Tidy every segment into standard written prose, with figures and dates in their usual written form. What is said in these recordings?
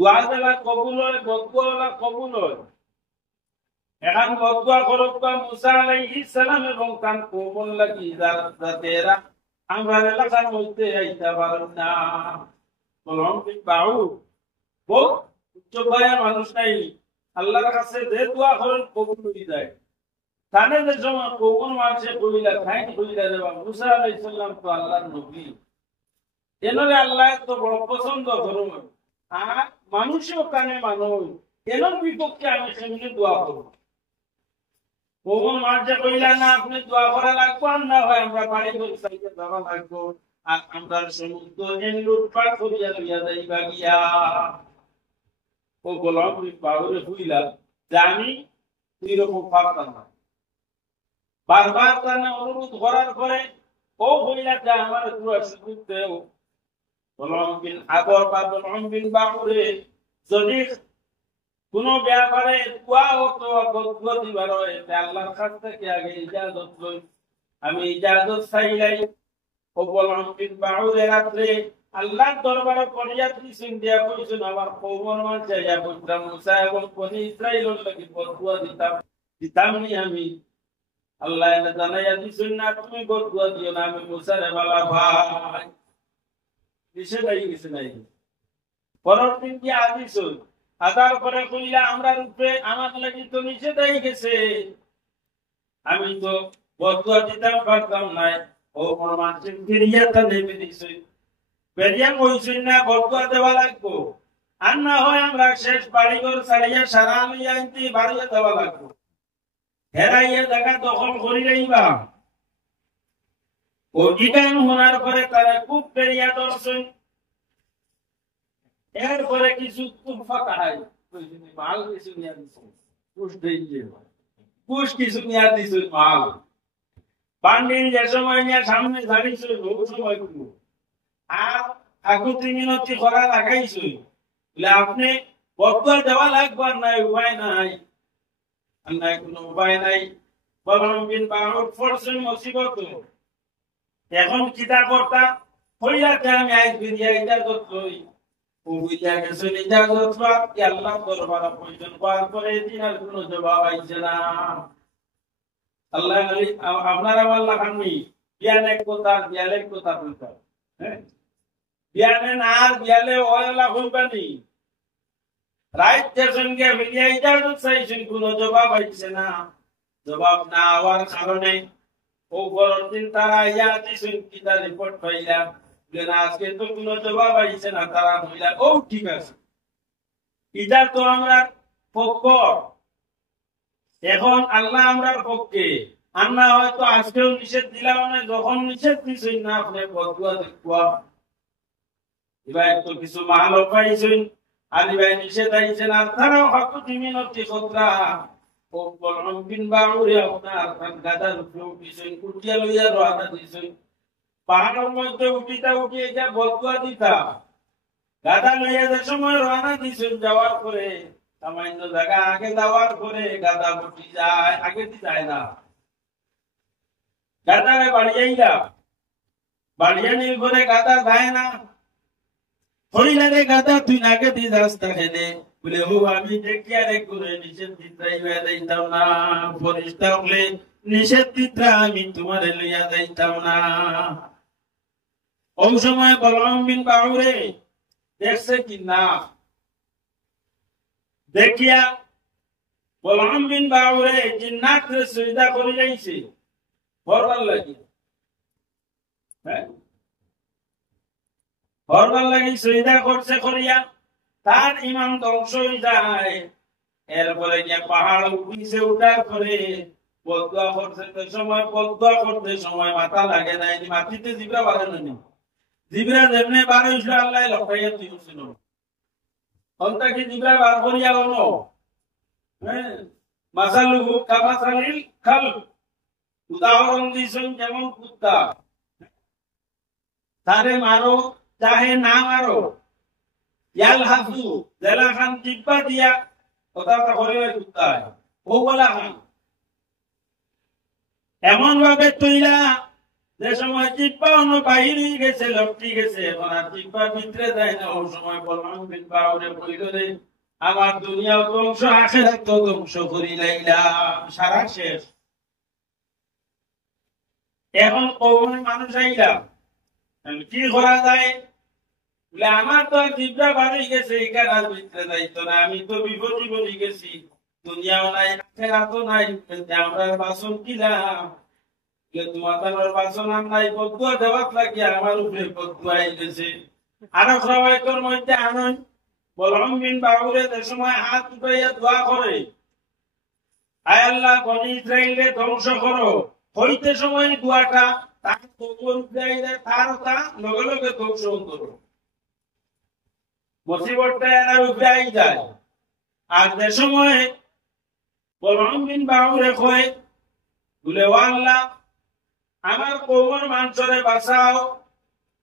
দোয়া দেলা কবুল হয়, বদুয়া কবুল হয়। এখন বদুয়া করব মুসা আলাইহিস সালাম এবং তার কওম লাগি যাতে এরা আমরা এলাকার মধ্যে আইতে পারেন না। বললাম কি বাউ ও উচ্চ ভাইয়া মানুষ নাই, আল্লাহর কাছে যে দোয়া করেন কবুল হয়ে যায়। তাহলে যে সময় কবুল মানুষে কইলা খাই কইলা দেবা মুসা আলাইহিস সালাম তো আল্লাহর নবী, এনরে আল্লাহ তো বড় পছন্দ করুন। আর মানুষও কানে মানুষ এর বিপক্ষে আমি সেমনি দোয়া করব। কখন মাঝে কইলা না আপনি দোয়া করা লাগবো, আর না হয় আমরা বাড়ি করে চাইতে যাওয়া লাগবো, আর আমরা সমুদ্র লুটপাট করিয়া লইয়া যাইবা গিয়া। ও গোলাম বাবুরে হইলা যে আমি এরকম পারতাম না। বারবার তার অনুরোধ করার পরে ও হইলা যে আমার দোয়া সুযোগ দেও। বলরাম বিন আগর বা বলরাম বিন বাবুরে যদি কোন ব্যাপারে দোয়া হতো বদুয়া দিবার হয় আল্লাহর কাছ থেকে আগে ইজাজত লই। আমি ইজাজত চাইলাই। ও বলরাম বিন বাবুরে রাত্রে আল্লাহর দরবারে ফরিয়াদ দিছেন, দিয়া কইছেন আমার কওমের মাঝে ইয়া পুত্র মুসা এবং বনি ইসরাইলের লাগি বদুয়া দিতাম নি আমি। আল্লাহ এনে জানাইয়া দিছেন না তুমি বদুয়া দিও না, আমি মুসারে বালা ভাই নিষেধ হয়ে গেছে নাই। পরের দিন কি আদিস আদার করে কইলা আমরা রূপে আমার লাগি তো নিষেধ হয়ে গেছে, আমি তো বদুয়া দিতাম পারতাম নাই। ও মানুষের ফিরিয়াটা নেমে দিছে, বেরিয়া কইছেন না বদুয়া দেওয়া লাগবো, আর না হয় আমরা শেষ বাড়িঘর ছাড়িয়া সারা লইয়া আনতে বাড়িয়া দেওয়া লাগবো। হেরাইয়া জায়গা দখল করি রাইবা। ওইটাই হওয়ার পরে তারা খুব বেরিয়া দর্শন। এরপরে কিছু তুফা কাহাই মাল কিছু নিয়ে দিচ্ছে, পুষ কিছু নিয়ে দিচ্ছে মাল পান্ডিল যে সময় নিয়ে সামনে দাঁড়িয়েছিল ওই সময় আর আকুতি মিনতি করা লাগাইছে বলে আপনি বদুয়া দেওয়া লাগবে, নাই উপায় নাই, নাই কোনো উপায় নাই। বলরাম বিন বাউর ফরসেন মুসিবত এখন কিতা করতা হইয়াতে আমি আজ বিরিয়া ইজাজত লই। ও বুঝিয়া গেছে ইজাজত পাক কি আল্লাহ দরবারে প্রয়োজন পাওয়ার পরে দিন আর কোনো জবাব আইছে না। আল্লাহ আপনারা আল্লাহ খাননি বিয়ালে কথা বলতে, হ্যাঁ বিয়ালে না আর বিয়ালে ওয়ালা হইবানি। রাজ্যের সঙ্গে বিরিয়া ইজাজত চাইছেন, কোনো জবাব আইছে না। জবাব না হওয়ার কারণে ও পরের দিন তারা ইয়া দিছেন কিতা রিপোর্ট পাইলা যে না আজকে তো কোনো জবাব আইছে না। তারা বললা ও ঠিক আছে, ইটা তো আমরা পক্ষ, এখন আল্লাহ আমরার পক্ষে, আমরা হয়তো আজকেও নিষেধ দিলাম না, যখন নিষেধ দিছেন না আপনি বদুয়া দেখুয়া এবার তো কিছু মাল পাইছেন আর এবার নিষেধ আইছেন, আর তারাও হয়তো মিনতি খতরা ও বলরাম বিন বাউরে আপনার গাদার উপরে উঠিছেন, উঠিয়া লইয়া রওনা দিছেন। পাহাড়ের মধ্যে উঠিতা উঠিয়ে যা বদুয়া দিতা গাদা লইয়া যে সময় রওনা দিছেন, যাওয়ার পরে সামান্য জায়গা আগে যাওয়ার পরে গাদা উঠি যায়, আগে দি যায় না। গাদারে বাড়িয়াইলা বাড়িয়া নিয়ে পরে গাদা যায় না। হইলা রে গাদা তুই আগে দি রাস্তা হেনে বলে ও আমি দেখিয়া রে করে নিষেধ দিত্রাই লইয়া যাইতাম না, ফরিস্তা হলে নিষেধ দিত্রা আমি তোমার লইয়া যাইতাম না। ওই সময় বলরাম বিন বাউরে দেখছে কি না, দেখিয়া বলরাম বিন বাউরে জিন্নাতরে সুবিধা করে যাইছে হরবার লাগি, হ্যাঁ হরবার লাগি সুবিধা করছে করিয়া তার ইমান ধ্বংস হয়ে যায়। এরপরে গিয়ে পাহাড় উঠিছে, উঠার পরে বদুয়া করতে সময় মাথা লাগে নাই, মাটিতে জিবরা বাড়ে না, জিবরা যেমনি বার হয়েছিল আল্লাহ লখাইয়া দিয়েছিল অন্তা কি জিবরা বার করিয়া গেল। হ্যাঁ মাসালুহু কামাসালিল খাল, উদাহরণ দিয়েছেন যেমন কুত্তা, তারে মারো চাহে না মারো, ইয়াল হাসু জেলা খান টিপ্পা দিয়া কথা করে কুত্তা ও বলা খান এমন ভাবে তৈরা যে সময় জিব্বা অন্য বাহিরে গেছে লপটি গেছে এখন আর জিব্বা ভিতরে যায় না ওই সময় বললাম জিব্বা ওরে বইল রে আমার দুনিয়াও ধ্বংস আখিরাত তো ধ্বংস করি লাইলাম সারা শেষ এখন কৌমের মানুষ আইলাম কি করা যায় বলে আমার তো জিব্বা বাড়ি গেছে এখানে আর ভিতরে যাইতো না আমি তো বিপদে পড়ে গেছি দুনিয়াও নাই আখিরাতও নাই আমরা বাসন কিলাম তোমার বাসন নাই বদুয়া দেওয়াত লাগিয়া আমার উপরে বদুয়া আইলেছে আরো সবাইকর মধ্যে আনন্দ বলরাম বিন বাউরে যে সময় হাত উঠাইয়া দোয়া করে আয় আল্লাহ বনি ইসরাইলকে ধ্বংস করো হইতে সময় দোয়াটা তার কবর উঠাইয়া তার তা লগে লগে ধ্বংস করো মুসিবতটা এরা উঠাই যায় আর যে সময় বলরাম বিন বাউরে কয় বলে ও আল্লাহ আমার কৌমর মানুষরে বাঁচাও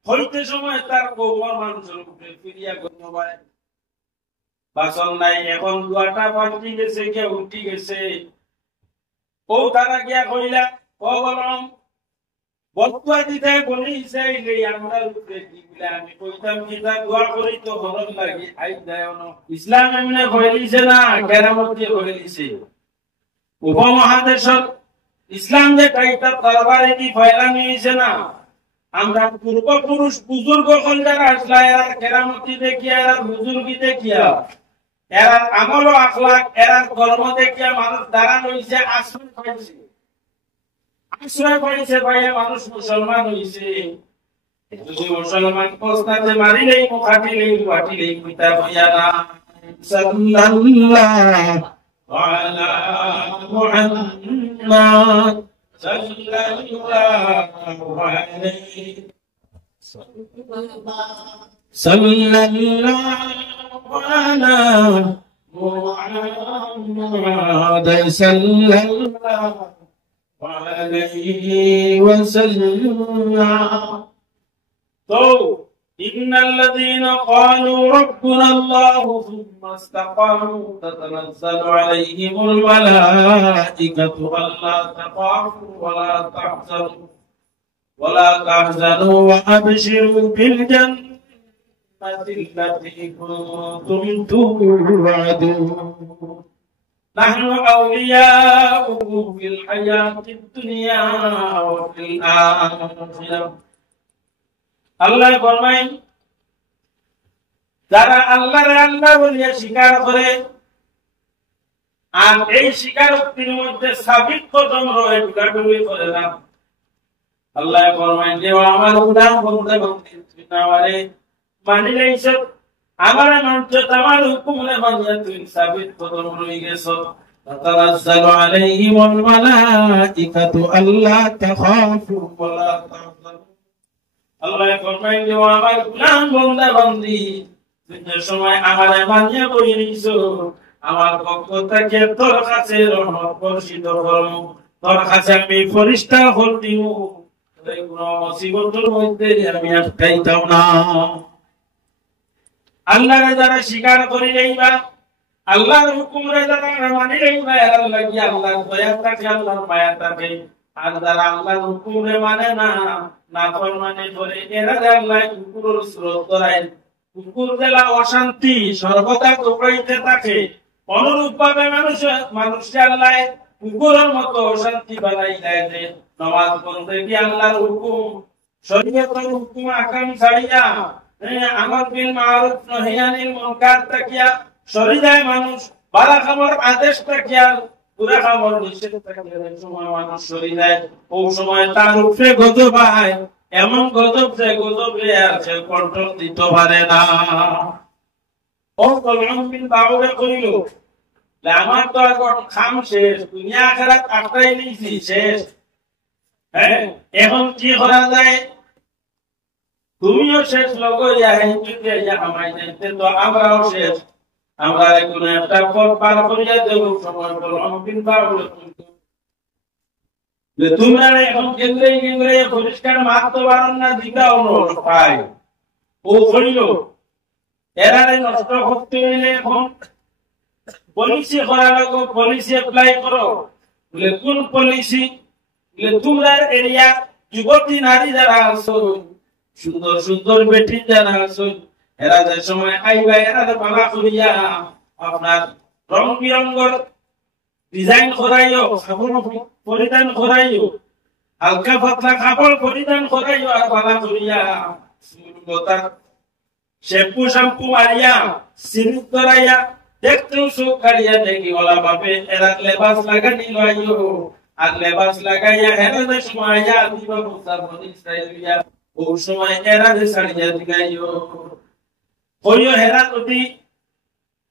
হইতে সময় তার কৌমর মানুষের উপরে ফিরিয়া গণ্যবায় বাসন নাই এখন দুয়াটা পাল্টি গেছে গিয়া উঠি গেছে ও তারা গিয়া কইলা ও বলরাম বদুয়া দিতে বলি ইসরাইলে আমরা উপরে কি বলে আমি কইতাম কি তা দোয়া করি তো হরণ লাগি আই যায় না ইসলাম এমনে কইলিছে না কেরামত দিয়ে কইলিছে উপমহাদেশত ইসলাম যে কাইতা তরবারে কি ফয়লানি হইছে না আমরা পূর্বপুরুষ বুজুর্গ কোন যারা আসলা এরা কেরামতি দেখিয়া এরা বুজুর্গি দেখিয়া এরা আমল ও আখলাক এরা কর্ম দেখিয়া মানুষ দাঁড়ান হইছে আশ্রয় পাইছে ভাইয়া মানুষ মুসলমান হইছে যদি মুসলমান পোস্তাতে মারিলেই মুখাটিলেই বাটিলেই পিতা হইয়া না সাল্লাল্লাহু আলা মুহাম্মদ সাল্লাল্লাহু আলাইহি সাল্লাল্লাহু আলা মুহাম্মদ সাল্লাল্লাহু عليه وسلم إن الذين قالوا ربنا الله ثم استقاموا تتنزل عليهم الملائكة ألا تخافوا ولا تحزنوا وأبشروا بالجنة التي كنتم توعدون نحن أولياؤكم في الحياة الدنيا وفي الآخرة আল্লাহ ফরমায় যারা আল্লাহরে আল্লাহ বলিয়া স্বীকার করে আর এই স্বীকারোক্তির মধ্যে সাবিত কদম রয়ে ঢুকাঢুকি করে না আল্লাহ ফরমায় যে আমার উদাম বলতে বলতে আমারে মানিলে এইসব আমার মানছ তোমার হুকুমে মানিয়া তুই সাবিত কদম রয়ে গেছো تتنزل عليهم الملائكة ألا تخافوا ولا تحزنوا আল্লাহ ফরমায় যে আমার গোলাম বান্দা বান্দি যে সময় আমারে মানিয়ে বইরিছো আমার পক্ষ থেকে তোর কাছে রহমত বর্ষিত করব তোর কাছে আমি ফেরেশতা হল দিব এই কোন মুসিবতের মধ্যে আমি আটকাইতাম না আল্লাহর যারা স্বীকার করে যাইবা আল্লাহর হুকুমে যারা মানে যাইবা আল্লাহ কি আল্লাহর দয়া থাকে আল্লাহর মায়া থাকে আর যারা আল্লাহর হুকুমে মানে না নাফরমানি করে এরা আল্লাহ কুকুরের স্রোত ধরায় কুকুর জেলা অশান্তি সর্বদা দৌড়াইতে থাকে অনুরূপ ভাবে মানুষ আল্লাহ কুকুরের মতো অশান্তি বানাই দেয় যে নামাজ পড়তে কি আল্লাহর হুকুম শরীয়তের হুকুম আকাম ছাড়িয়া আমর বিল মারুফ নহি আনিল মুনকার তাকিয়া সরে যায় মানুষ ভালো খাবার আদেশ তাকিয়া পুরা খাবার নিষেধ তাকিয়া সময় মানুষ সরে যায় ওই সময় তার উপরে গজব হয় এমন গজব যে গজবে আর সে কন্ট্রোল দিতে পারে না ও বলরাম বিন বাউরে কইল আমার তো এখন খাম শেষ দুনিয়া আখিরাত আটকাই নিয়েছি শেষ হ্যাঁ এখন কি করা যায় তুমিও শেষ লগইয়া হিন্দুকে আমায় দেখতে তো আমরাও শেষ আমরা কোন একটা পথ পার করিয়া দেব সময় বলরাম বিন বাউরে যে তোমরা এখন কেন্দ্রে পরিষ্কার মারতে পারেন না দিকা অনুরোধ পাই ও কইল এরারে নষ্ট করতে হইলে এখন পলিসি করা লাগো পলিসি অ্যাপ্লাই করো বলে কোন পলিসি বলে তোমরা এরিয়া যুবতী নারী যারা আছো, সুন্দর সুন্দর বেটি যারা আছো, এরা যে সময় আইবা এরা পালা করিয়া আপনার রং বিরঙ্গর ডিজাইন করাইও, কাপড় পরিধান করাইও, হালকা পাতলা কাপড় পরিধান করাইও, আর পালা করিয়া শ্যাম্পু শ্যাম্পু মারিয়া সিরিপ করাইয়া দেখতেও সুখ কারিয়া দেখি ওলা ভাবে এরা লেবাস লাগানি লইও, আর লেবাস লাগাইয়া এরা যে সময় দিবা মুসা বনি ইসরাইলিয়া, ও সময় এরা যে সারিয়া দিগাইও কইও। হেরা যদি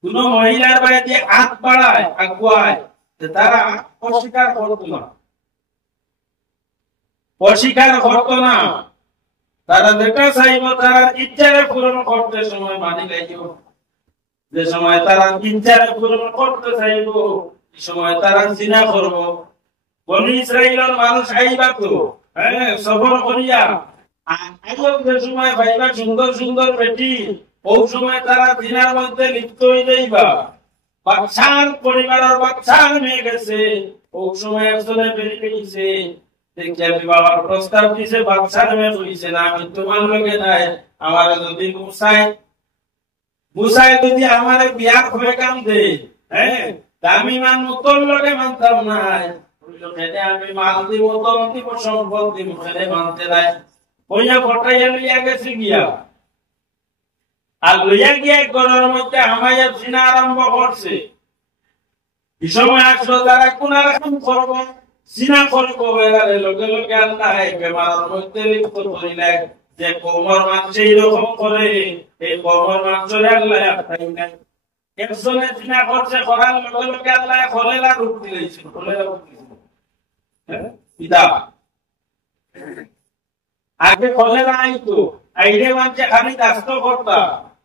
কোন মহিলার বাড়িতে হাত বাড়ায় আগুয়ায়, তারা অস্বীকার করতো না, অস্বীকার করতো না। তারা যেটা চাইব তারা ইচ্ছারে পূরণ করতে সময় মানি লাইও। যে সময় তারা ইচ্ছারে পূরণ করতে চাইব, এই সময় তারা জিনা করব। বনি ইসরাইলের মানুষ আইবা তো সফর করিয়া যে সময় ভাইবা সুন্দর সুন্দর বেটি, ওই সময় তারা জিনার মধ্যে লিপ্ত হয়ে যাইবা। বাচ্চার পরিবারের বাচ্চা মেয়ে গেছে, ওই সময় একজনে বেরিয়েছে দেখিয়া বিবাহের প্রস্তাব দিছে, বাচ্চার মেয়ে হইছে না, আমি তোমার লগে নাই, আমার যদি মুসাই যদি আমার বিয়ার হয়ে কাম দে, আমি মান মতন লগে মানতাম নাই, আমি মাল দিব তম দিব সম্পদ দিব, মানতে নাই হইয়া ফটাইয়া লইয়া গেছে গিয়া। আর লইয়া গিয়া ঘরের মধ্যে আমায় জিনা আরম্ভ করছে। এই সময় আসলো তারা কোন রকম করব, জিনা করব, এরারে লগে লগে আল্লাহ বেমারের মধ্যে লিপ্ত করিলে যে কোমর মাংস এইরকম করে, এই কোমর মাংসরে আল্লাহ খাই নাই। একজনে জিনা করছে, করার লগে লগে আল্লাহ কলেরা রূপ দিয়েছিল, কলেরা রূপ দিয়েছিল। পিতা আগে কলেরা আইতো, আইডে মানছে খালি দাস্ত করতা,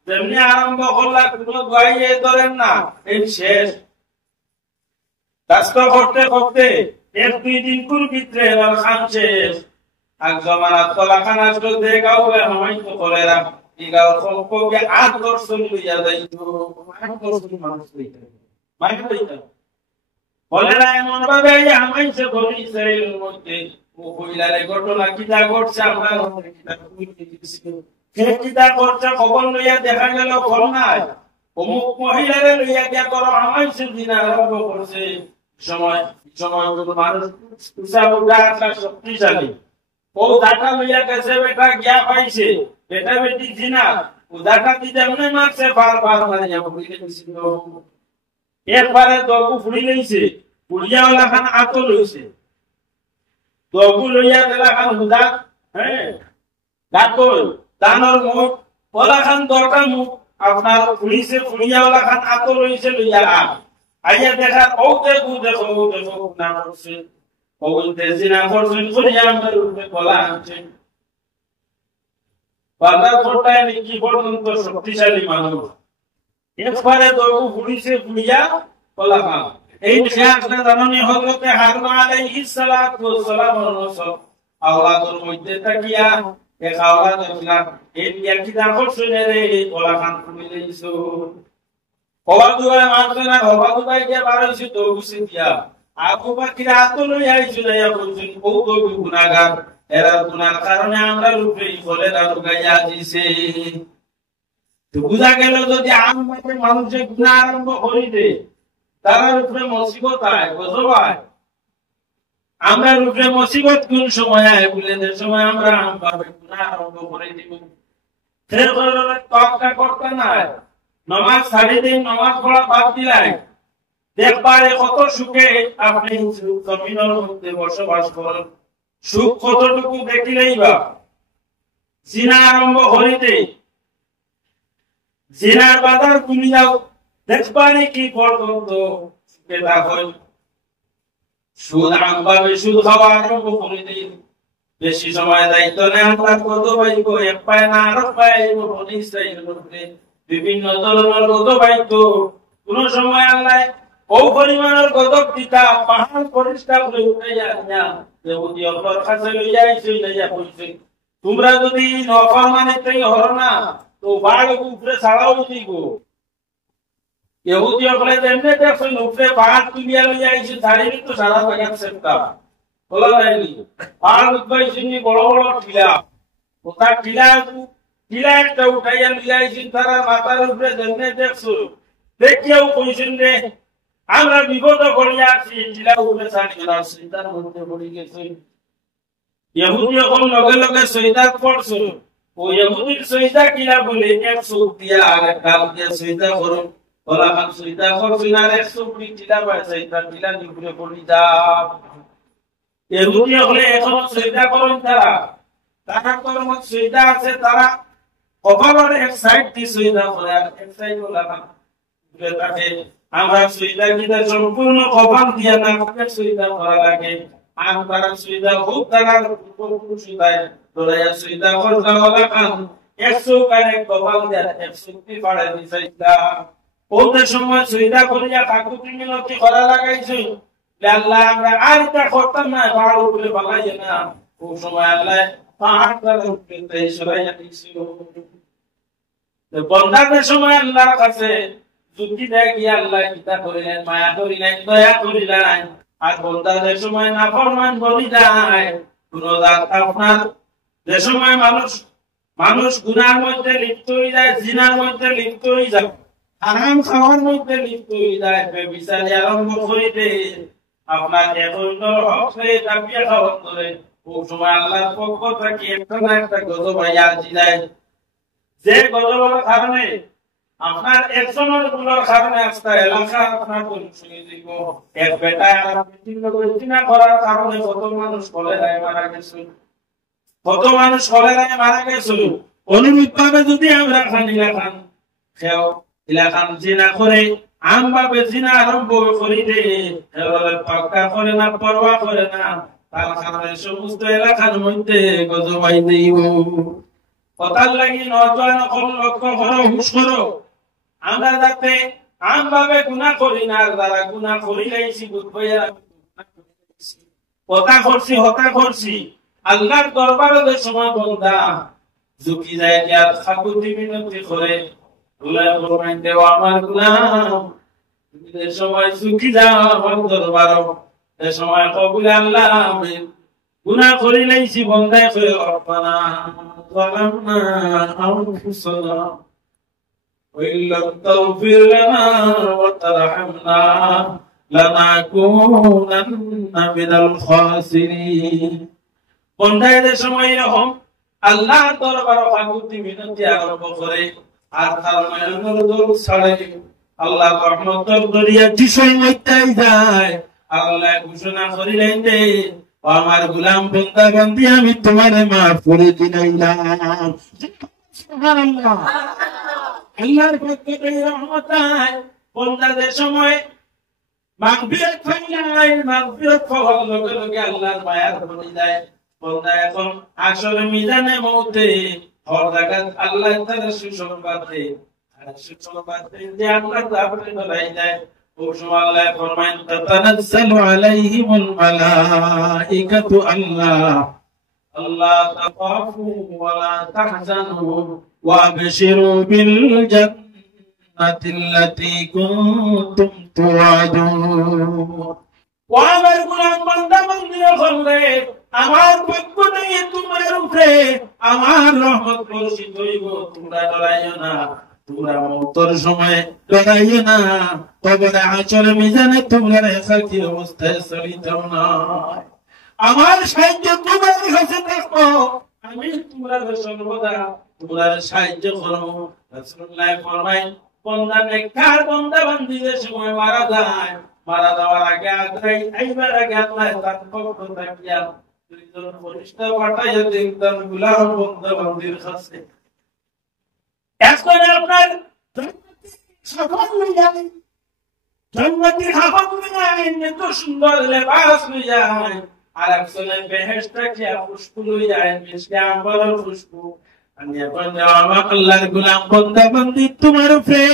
যেমনি আরম্ভ করলা কোনো দোয়াই ধরেন না, এই শেষ। দাস্ত করতে করতে এক দুই দিন কোন ভিতরে এবার খান শেষ। আগ জমানাত কলাখান আসলো দেখাও আমায় তো কলেরা ইগাও কমকে ৮ দর্শন লইয়া যাইতো, ৮ দর্শন মানুষ লইতো, মাইকে লইতো। কলেরা এমন ভাবে আমায় সে বলি ইসরায়েলের মধ্যে ও কইলারে ঘটনা কিটা ঘটছে, আমরা কিটা করছে খবর লইয়া দেখা গেল ফল নাই, অমুক মহিলারে লইয়া গিয়া করো আমায় সে দিন আরম্ভ করছে। সময় সময় মানুষ শক্তিশালী, ও দাটা লইয়া গেছে, বেটা গিয়া পাইছে, বেটা বেটি জিনা, ও দাটা দিতে মনে মারছে, বার মানে একবারে দগু ফুড়ি লইছে, ফুড়িয়া ওলা খান আতো লইছে, দগু লইয়া দিলা খান হুদা, ডাকল দানর মুখ ওলা খান দরটা মুখ আপনার ফুড়িছে, ফুড়িয়া ওলা খান আতো লইছে, লইয়া আইয়া দেখা ও দেখো দেখো দেখো না করছে, ও জিনা করছেন করিয়া আমার রূপে বলা আনছে। বাজার কোটায় নাকি পর্যন্ত শক্তিশালী মানুষ, একবারে দগু ফুড়িছে, ফুড়িয়া ওলা খান। এই বিষয়ে আপনি জানেন হযরত হারুন আলাইহিস সালাতু ওয়াস সালাম আওলাদের মধ্যে তাকিয়া এক আওলাদ দেখলাম, এই দিয়া কি দা করছে রে, ওলা খান ফুড়িয়ে দিছো। হবাদুবাই গিয়া বারোইছে দৌড়ছে দিয়া, আবু বাকির আতো লই আইছিল, বলছেন ও দৌড় গুনাহগার, এরা গুনার কারণে আমরা রূপে কলেরা রোগাইয়া দিছে। তো বুঝা গেল যদি আমাদের মানুষের গুনাহ আরম্ভ করে দে, তারা রূপে মুসিবত আয়, গজব আয়। আমরা রূপে মুসিবত কোন সময় আয় বলে, যে সময় আমরা গুনাহ আরম্ভ করে দিব, ফের তক্কা করতে নাই, নমাজ ছাড়ি দিন, নমাজ পড়া বাদ দিলাই, দেখবারে কত সুখে আপনি জমিনের মধ্যে বসবাস করেন, সুখ কতটুকু দেখিলেই বা। জিনা আরম্ভ হইতে জিনার বাজার তুমি যাও, দেখবারে কি পর্যন্ত বেদা হয়। সুদ আমভাবে সুদ খাওয়া আরম্ভ করে দিন, বেশি সময় দায়িত্ব নেই, আমরা কত পাইব, এক পায় না আরো পাইব, বিভিন্ন ধরনের গত পাইতো। কোন সময় আল্লাহ ও পরিমাণের গদক দিতা, পাহাড় পরিষ্কার করে উঠাইয়া নিয়া দেবতী অপর কাছে লইয়া আইছে, লইয়া কইছে তোমরা যদি নফরমানে তাই হর না, তো বাঘ উপরে ছাড়াও দিব। ইহুদি অকলে এমনি দেখছেন উপরে বাঘ তুলিয়া লইয়া আইছে, ছাড়িলে তো সারা জায়গা সেপ্তা বলা যায়নি পাহাড় উঠবাইছিনি বড় বড় টিলা ওটা টিলা একটা উঠাইয়া মিলাইছি তারা মাথার উপরে যেমনে দেখছো দেখিয়াও কইছেন রে আমরা বিপদ করিয়া আছি টিলা উপরে ছাড়ি করার চিন্তার মধ্যে পড়ে গেছে ইহুদি যখন লগে লগে সৈদাত পড়ছো ও ইহুদির সৈদা কিনা বলে এক চোখ দিয়া আর এক গাল দিয়া সৈদা করো বলা খান সৈদা করছো না এক চোখ টিলা পাইছে টিলা নিপুরে পড়ি যা ইহুদি হলে এখন সৈদা করেন তারা কর্ম সৈদা আছে তারা কপালের এক সাইড দিয়ে সৈদা করে আর এক সাইড বলা খান তাকে আমরা সৈদা কিনা সম্পূর্ণ কপাল দিয়া না সৈদা করা লাগে আর তারা সৈদা খুব তারা সুদায় তোরা সৈদা করতে বলা খান 100 কানে কপাল দিয়া 100 পাড়ে দিছাইতা ওদের সময় সৈদা করিয়া কাকুতি মিনতি করা লাগাইছে আল্লাহ আমরা আর তা করতাম না পাহাড় উপরে বালাই না ও সময় আল্লাহ পাহাড়টার উপরে সরাইয়া দিছিল বন্দাদের সময় আল্লাহর কাছে যুক্তি দেয় কি আল্লাহ কিতা করিলেন মায়া করিলেন দয়া করিলেন আর বন্দাদের সময় নাফরমান বলি যায় কোন আপনার যে সময় মানুষ গুনার মধ্যে লিপ্ত হয়ে যায় জিনার মধ্যে লিপ্ত হয়ে যায় হারাম খাওয়ার মধ্যে লিপ্ত হয়ে যায় বিচারে আরম্ভ করিতে আপনার এখন হয়ে চাপিয়ে খাওয়ার ধরে ও সময় আল্লাহর পক্ষ থেকে একটা না একটা গজব আসি যায় যে গজবের কারণে আপনার একজনের গুলোর কারণে আজকে এলাকা আপনার দিব এক বেটা চিন্তা করার কারণে কত মানুষ কলেরায় মারা গেছে কত মানুষ কলেরায় মারা গেছিল অনুরূপ ভাবে যদি আমরা খান খেও এলাকান জিনা করে আমভাবে জিনা আরম্ভ করি দে পাক্কা করে না পরোয়া করে না তার কারণে সমস্ত এলাকার মধ্যে গজবাই দিব কথার লাগি নজওয়ান লক্ষ্য করো হুশ করো আমরা যাতে আমভাবে গুনাহ করি না যারা গুনাহ করি লাইছি বুঝবাইয়া কথা করছি আল্লাহর দরবারে যে সময় বন্দা ঝুঁকি যায় আর খাকুতি মিনতি করে আল্লাহ ফরমান দেওয়া আমার গুনাহ যে সময় ঝুঁকি যাও আমার দরবারে এ সময় কবুল আল্লাহ আমিন গুনাহ করি লাইছি বন্দায় কই রব্বানা যালামনা আনফুসানা وإن لم تغفر لنا وترحمنا لنكونن من الخاسرين বন্দাদের সময় এরকম আল্লাহ দরবারে কাকুতি মিনতি আরম্ভ করে আর তার অনুরোধ ছাড়ে আল্লাহ রহমতের দরিয়া দিশাই মধ্যে যায় আল্লাহ ঘোষণা করিলেন যে আমার গোলাম বান্দা বান্দি আমি তোমারে মাফ করে দিলাম সুবহানাল্লাহ আল্লাহর পক্ষ থেকে রহমত হয় বন্দাদের সময় মাগফিরাত পাইলাই মাগফিরাত পাওয়ার লগে লগে আল্লাহর মায়ার বলি যায় বন্দা এখন আসরে মিজানে মউতে হর জায়গায় আল্লাহ তাআলা সুসংবাদ দেয় আর সুসংবাদ যে আমরা তারপরে বলাই যায় ও সময় আল্লাহ ফরমান তাতানাজ্জালু আলাইহিমুল মালাইকাতু আল্লাহ তাখাফু ওয়া লা তাহজানু وابشروا بالجنة التي كنتم توعدون وامر গুলাম বান্দা বান্দিরা বললে আমার পক্ষ থেকে তোমার উপরে আমার রহমত বর্ষিত হইব তোমরা ডরাইও না তোমরা মওতের সময় ডরাইও না কবরে আচর মিজানে তোমরা একাকী অবস্থায় চলিত না আমার সাহায্য তোমার কাছে থাকবো আমি তোমরা সর্বদা তোমরা সাহায্য করো রাসূলুল্লাহ ফরমায় বান্দা নেককার বান্দা বান্দিদের সময় মারা যায় মারা যাওয়ার আগে আইবার আগে আল্লাহ তার পক্ষ থেকে দুইজন ফেরেশতা পাঠাইয়া দেন গোলাম বান্দা বান্দির কাছে এখন আপনার জান্নাতি খাবার লইয়া এত সুন্দর লেবাস লইয়া আর একজনে বেহেশতে কি খুশবু লইয়া মিশকে আম্বরের খুশবু আমি এখন আমার আল্লাহর গোলাম বান্দা বান্দি তোমার উপরে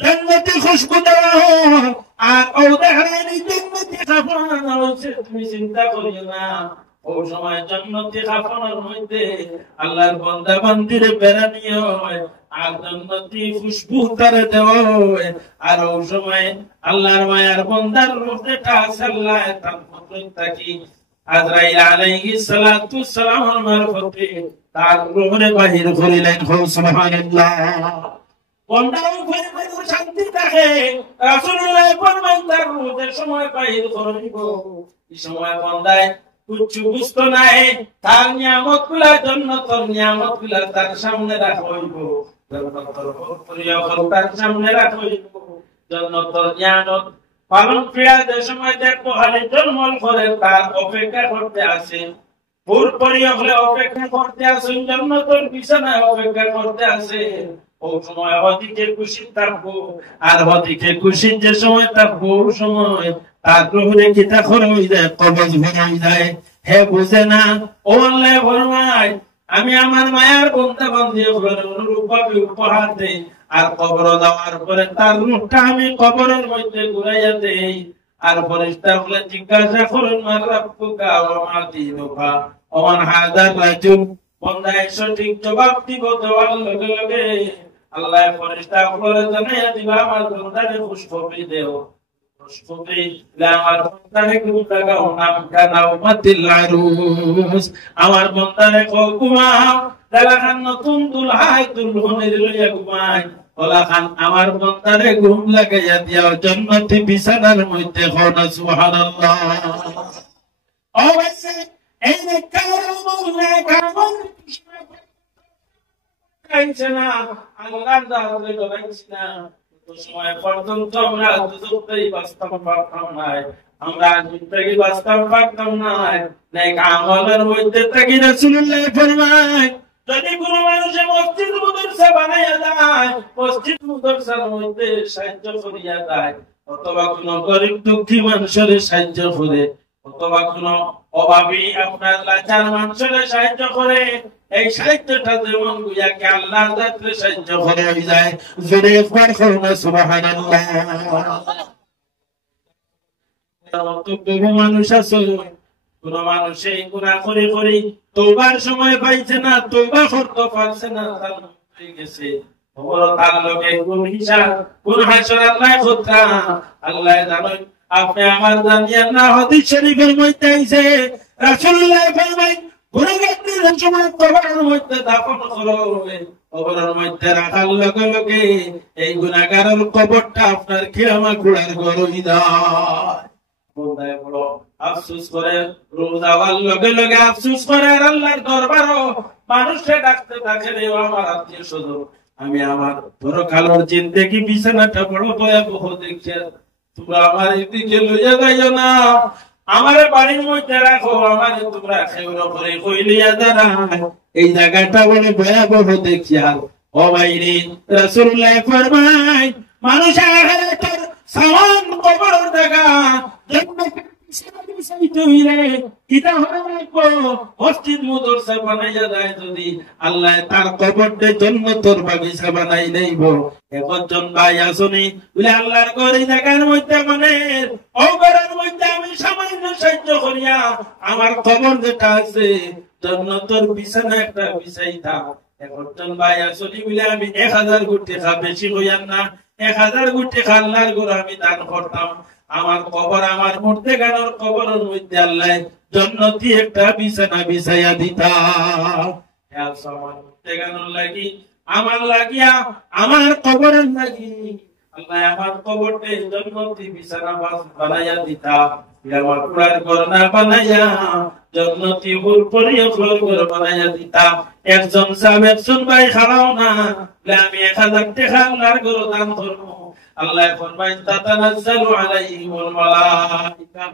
জান্নাতি খুশবু দেওয়া হোক আর ও দেখানি জান্নাতি খাবার হচ্ছে তুমি চিন্তা করিও না ও সময় জান্নাতি খাবারের মধ্যে আল্লাহর বান্দা বান্দির বেরানিও আর জান্নাতি খুশবু তারে দেওয়া হয় আর ও সময় আল্লাহর মায়ার বান্দার রূপে আল্লাহ তার পক্ষ থেকে আজরাইল আলাইহিস সালাতু সালামের মারফতে তার রূহে বাহির করিলেন। সুবহানাল্লাহ। বন্দার উপরে শান্তি থাকে। রাসূলুল্লাহ ফরমান তার রূহের সময় বাহির করিব, এই সময় বন্দায় কিছু বুঝতো নাই, তার নিয়ামত গুলা জান্নাতের নিয়ামত গুলা তার সামনে রাখা হইব, জান্নাতের পরিয়াফল তার সামনে রাখা হইব, জান্নাতের নিয়ামত পালন ক্রিয়াদের সময় দেখবো খালি জন্মল করে তার অপেক্ষা করতে আসে, ভোর পরিয়াফলে অপেক্ষা করতে আসে, জান্নাতের বিছানায় অপেক্ষা করতে আসে। ও সময় অধিকে খুশি থাকবো, আর অধিকে খুশি যে সময় থাকবো ওই সময় তার গ্রহণে কিতা খর হয়ে যায়, কবজ ভরাই যায়। হে বুঝে না, ও আল্লাহ ফরমায় আমি আমার মায়ার বন্ধা বান্ধী অনুরূপ ভাবে উপহার দেই, আর কবর দেওয়ার পরে তার মুখটা আমি কবরের মধ্যে ঘুরাইয়া দেই। আর ফেরেশতা বলে জিজ্ঞাসা করেন মা রাব্বুকা ওয়া মা দীনুকা ওয়া মান হাযার রাজুল। বন্দা সঠিক জবাব দিব, দেওয়ার লগে লগে আল্লাহ ফেরেশতা বলে জানাইয়া দিবা আমার বন্দারে খুশখবরি দেও, খুশখবরি আমার বন্দারে গুণ লাগাও, নাম কানা উম্মাতিল আরুস। আমার বন্দারে ঘুমাও, দালাখান নতুন দুলহাই দুলহনের লইয়া ঘুমাই, ওলাখান আমার বন্দারে ঘুম লাগাইয়া দিয়াও জান্নাতি বিছানার মধ্যে। খাওনা সুবহানাল্লাহ। ও ভাই এই যে কারমুলে কারমুল কাইছনা আল্লাহর দাওয়াতে দরাইছনা, তো সময় পর্যন্ত আমরা দুজনেই বাস্তব পারতাম না, আমরা জিন্দগি বাস্তব পারতাম না। নেক আমলের মধ্যে থাকি রাসূলুল্লাহ ফরমায় যদি কোনো মানুষে মসজিদ মাদ্রাসা বানাইয়া যায়, মসজিদ মাদ্রাসার মধ্যে সাহায্য করিয়া যায়, অথবা কোনো গরিব দুঃখী মানুষের সাহায্য করে, অথবা কোনো অভাবী আপনার লাচার মানুষের সাহায্য করে, এই সাহায্যটা যেমন গুয়াকে আল্লাহর যাত্রে সাহায্য করে হয়ে যায়। জোরে একবার করুন সুবহানাল্লাহ। বহু মানুষ আছে, কোন মানুষ এই গুনাহ করে করে তওবার সময় পাইছে না, তওবা করতে পারছে না, তার হয়ে গেছে তার লগে কোন হিসাব কোন হাসর আল্লাহ কথা আল্লাহ জানেন। আপনি আমার জানিয়েন না, হাদিস শরীফের মধ্যে আছে রাসূলুল্লাহ ফরমায় গুনাহগারদের সময় কবরের মধ্যে দাফন করো, কবরের মধ্যে রাখার লগে লগে এই গুনাহগারের কবরটা আপনার কিয়ামত ঘোড়ার ঘর হয়ে যায়। বন্দায় বড় আফসোস করে, রোজ যাওয়ার লগে লগে আফসোস করে, আর আল্লাহর দরবারও মানুষকে ডাকতে থাকে, রে আমার আত্মীয় স্বজন, আমি আমার পরকালের জিন্দেগি বিছানাটা বড় ভয়াবহ দেখছি, তোমরা আমার এদিকে লইয়া যাইও না, আমার বাড়ির মধ্যে রাখো, আমার তোমরা খেউর করে কইলিয়া দাঁড়ায়, এই জায়গাটা বড় ভয়াবহ দেখছি। আর ও ভাইরে রাসূলুল্লাহ ফরমায় মানুষ আখিরাতের সামান কবরের জায়গা জান্নাতের সাইতে হইলে কিটা হইবো, মসজিদ মাদ্রাসা বানাইয়া যায় যদি আল্লাহ তার কবরতে জান্নাতের বাগিচা বানাই দেব। একজন ভাই আসুনি বলে আল্লাহর ঘরে জায়গার মধ্যে মানে ও ঘরের মধ্যে আমি সামান্য সাহায্য করিয়া আমার কবর যেটা আছে জান্নাতের বিছানা একটা বিছাইতাম। একজন ভাই আসুনি বলে আমি 1000 কোটি টাকা বেশি হইয়ান না, 1000 কোটি টাকা আল্লাহর ঘরে আমি দান করতাম, আমার কবর আমার মরতে গানোর কবরের মধ্যে আল্লাহ জান্নাতি একটা বিছানা বিছাইয়া দিতা। আমার মরতে গানোর লাগি, আমার লাগিয়া, আমার কবরের লাগি আল্লাহ আমার কবরতে জান্নাতি বিছানা বানাইয়া দিতা। আমার পুরার ঘর না বানাইয়া জান্নাতি হুর পরিয়া ফ্লোর ঘর বানাইয়া দিতা। একজন সাহেব একজন ভাই খাওয়াও না, আমি 1000 টাকা আল্লাহর ঘর দান করবো। আল্লাহ ফরমায় তাতানাজ্জালু আলাইহিমুল মালাইকা